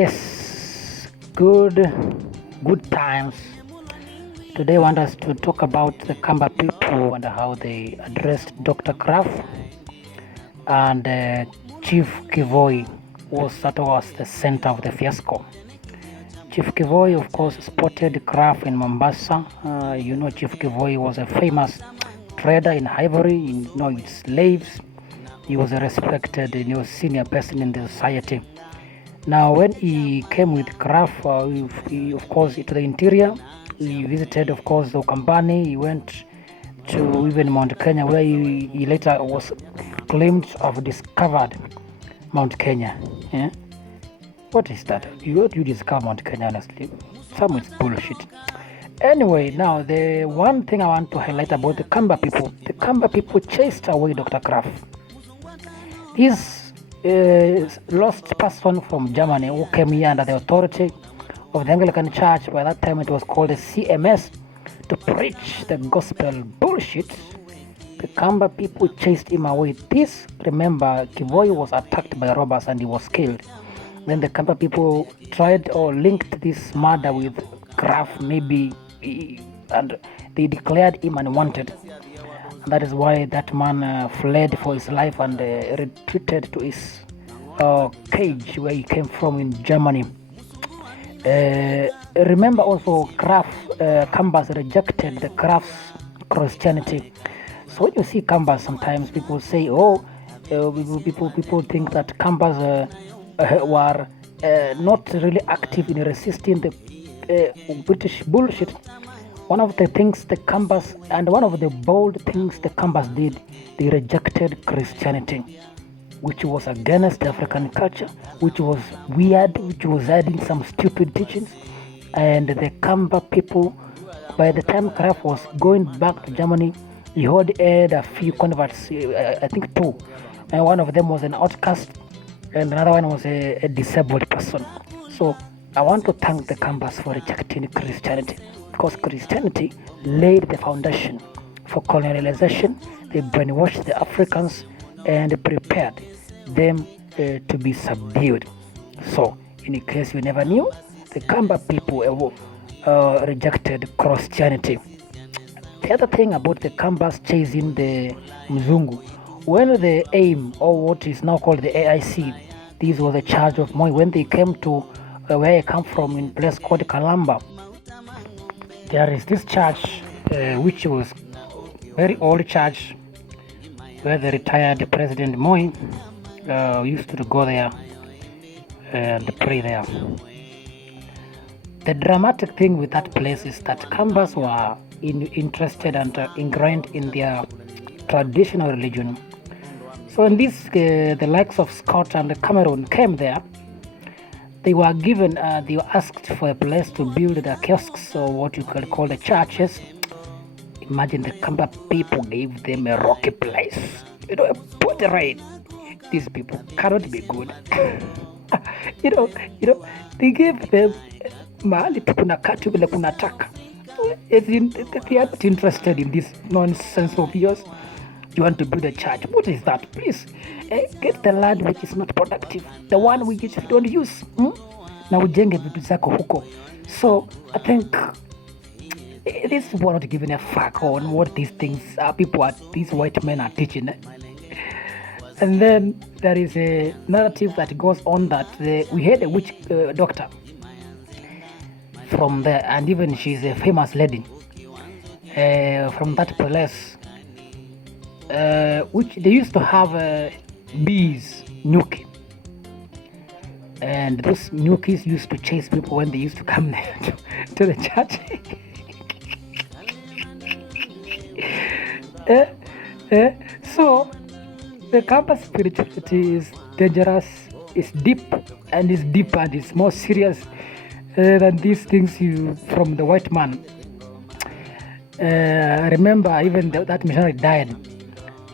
Yes, good times. Today, I want us to talk about the Kamba people and how they addressed Dr. Kraft and Chief Kivoi was the center of the fiasco. Chief Kivoi, of course, spotted Kraft in Mombasa. Chief Kivoi was a famous trader in ivory, slaves. He was a respected, senior person in the society. Now, when he came with Kraft, of course, to the interior, he visited, of course, the Ukambani. He went to even Mount Kenya, where he later was claimed to have discovered Mount Kenya. Yeah? What is that? You discover Mount Kenya, honestly? Some is bullshit. Anyway, now, the one thing I want to highlight about the Kamba people chased away Dr. Kraft. This lost person from Germany who came here under the authority of the Anglican Church. By that time it was called the CMS, to preach the gospel bullshit. The Kamba people chased him away. Remember, Kivoi was attacked by robbers and he was killed. Then the Kamba people tried or linked this murder with Kraft, maybe, and they declared him unwanted. And that is why that man fled for his life and retreated to his cage where he came from in Germany. Remember also, Kambas rejected the Kraft's Christianity. So when you see Kambas, sometimes people say, people think that Kambas were not really active in resisting the British bullshit. One of the things the Kambas, and one of the bold things the Kambas did, they rejected Christianity, which was against African culture, which was weird, which was adding some stupid teachings. And the Kamba people, by the time Kraft was going back to Germany, he had a few converts, I think two. And one of them was an outcast, and another one was a disabled person. So I want to thank the Kambas for rejecting Christianity, because Christianity laid the foundation for colonialization. They brainwashed the Africans and prepared them to be subdued. So, in case you never knew, the Kamba people rejected Christianity. The other thing about the Kambas chasing the Mzungu, when the AIM, or what is now called the AIC, this was the charge of Moi, when they came to where I come from, in a place called Kalamba, there is this church which was very old church, where the retired President Moi used to go there and pray there. The dramatic thing with that place is that Kambas were interested and ingrained in their traditional religion. So in this, the likes of Scotland and Cameroon came there. They were asked for a place to build the kiosks, or what you could call the churches. Imagine the Kamba people gave them a rocky place, a portrait. These people cannot be good. They gave them mahali kunakatu vile kunataka. They are not interested in this nonsense of yours. You want to build a church? What is that? Please get the land which is not productive, the one which you don't use. Na ujenge vitu zako huko. So I think these people are not giving a fuck on what these things these white men are teaching. And then there is a narrative that goes on that we had a witch doctor from there, and even she's a famous lady from that place, which they used to have bees, nyuki, and those nyukis used to chase people when they used to come there to the church. So the Kamba spirituality is dangerous, is deep, and is deeper, and is more serious than these things from the white man. Remember, even that missionary died,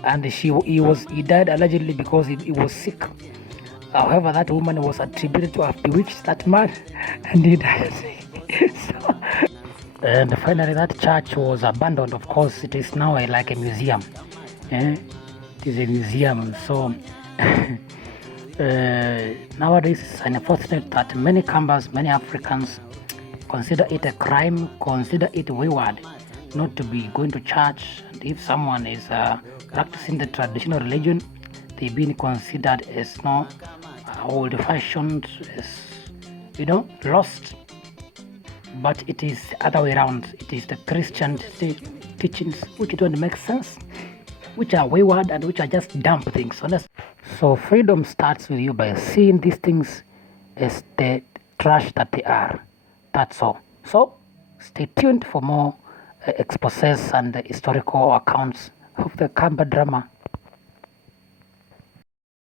and he died allegedly because he was sick. However, that woman was attributed to have bewitched that man, and he died. And finally, that church was abandoned. Of course, it is now like a museum. It is a museum. So Nowadays, it's unfortunate that many Kambas, many Africans consider it a crime, consider it wayward not to be going to church. And if someone is practicing the traditional religion, they've been considered as no old-fashioned, as lost. But it is the other way around. It is the Christian teachings which don't make sense, which are wayward and which are just dumb things. So freedom starts with you by seeing these things as the trash that they are. That's all. So stay tuned for more exposés and historical accounts of the Kamba drama.